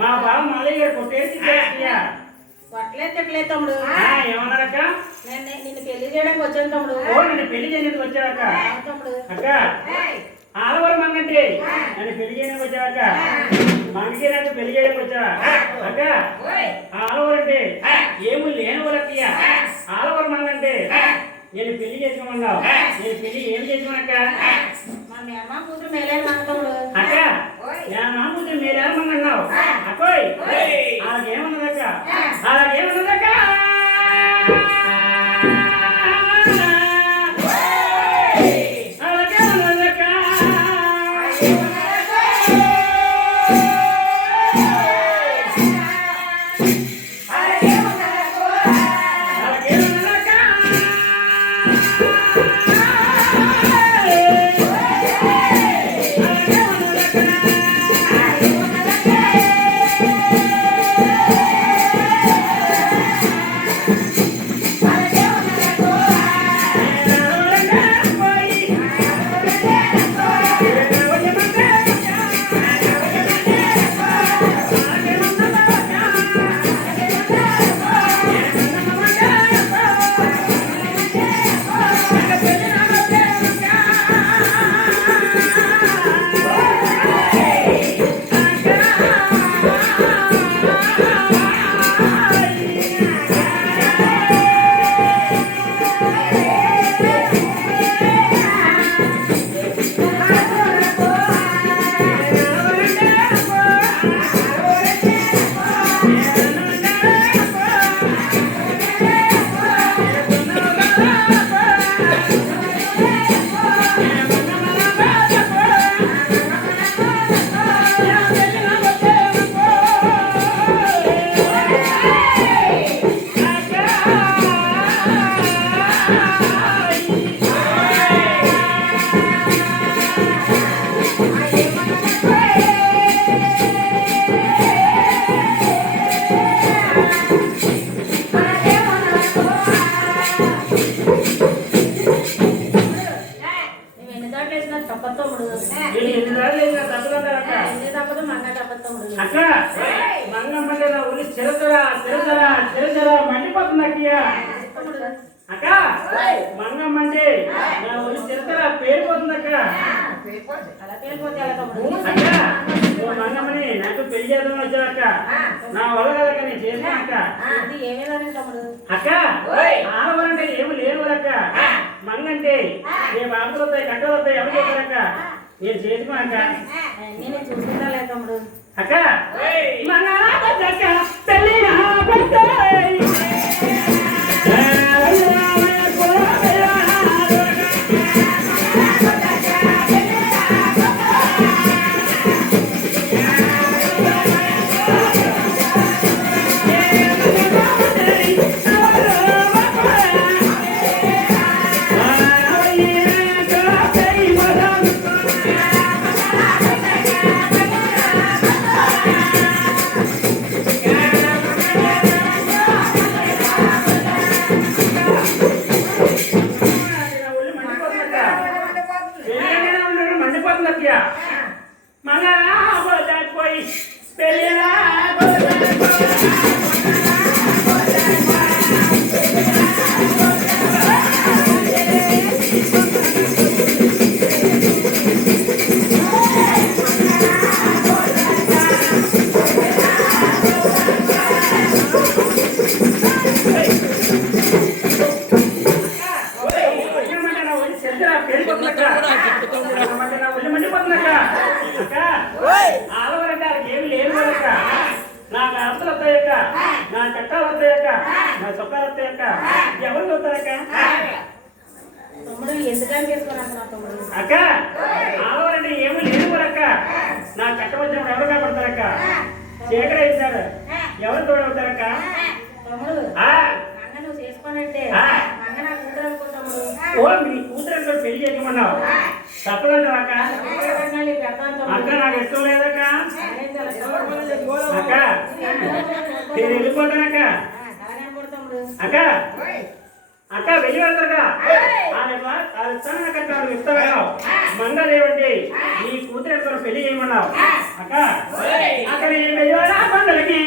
మా బావ మల్లయ్య గారు కొట్టేసి కొట్టలేదు తమ్ముడు. ఏమన్నారక్క? నిన్ను పెళ్లి చేయడానికి వచ్చాను తమ్ముడు. నన్ను పెళ్లి చేయడానికి వచ్చావక్క? తమ్ముడు అక్క ఆలవరం మంగంటే నన్ను పెళ్లి చేయడానికి వచ్చావక్క? మంగకి నాకు పెళ్లి చేయడానికి వచ్చావా అక్క? ఆలవరం అంటే ఏమీ లేని వాళ్ళకి ఆలవరం మంగంటే నేను పెళ్లి చేసుకోమన్నావు. నేను పెళ్లి ఏమి చేసుకోమనక్క? మా మేనమా కూతురు మేలేరు తమ్ముడు. అక్క నా కూతురు మేలేరమన్నావు అక్కోయ్. అలాగేమన్నదక్క? అలాగేమన్నదక్క? అక్క మంగమ్మంటే నా ఊరి చిరచరా చిరచరా చిరచరా మండిపోతుంది అక్కయ్య. అక్క మంగమ్మంటే నా ఊరి చిరచరా పేరుపోతుంది అక్క. అక్క మంగమ్మని నాకు పెళ్లి చేద్దామని వచ్చావు అక్క. నా వల్ల కదక్క నేను చేసాను అక్క. అక్క ఆడవారంటే ఏమి లేరు అక్క. మంగంటే ఏ బాబులు వస్తాయి కట్టలు వస్తాయి ఎవరు చేశారక్క? నేను చేసుకో అక్క. నేను చూసుకుంటా లేదు తమ్ముడు. అక్క మంగళ పెళ్లి మండిపోతుందక్క. నా చట్టాలు వస్తాయక్క, నా చొక్కాలు వస్తాయక్క. ఎవరు చూస్తారక్క? తమ్ముడు ఎందుకని తీసుకొని అంటున్నావు తమ్ముడు? అక్క ఆడవారంటే ఏమీ లేదు అక్క. నా చట్టం వచ్చినప్పుడు ఎవరు కాపాడతారక్క? చీకటి అయితారు, ఎవరు తోడవుతారక్క? తమ్ముడు ఆ, మంగ నువ్వు చేసుకోనంటే ఆ. మంగ నా కూతురు అనుకో తమ్ముడు. ఓ మీ కూతురు పెళ్లి చేయమన్నావు తప్పదంటావా అక్క? పెడతాను అక్క తమ్ముడు. నాకు ఇష్టం లేదక్క. ఏం తెలుసు? అక్క నేను వెళ్ళిపోతానక్క. అలాగే అనుకో తమ్ముడు. అక్క అక్క వెళ్ళి వెళ్తారక్క. ఇస్తాను మంగళేవంటి నీ కూతురు పెళ్లి చేయమన్నావు అక్క. అక్కడ నేను వెళ్ళి మంగళకి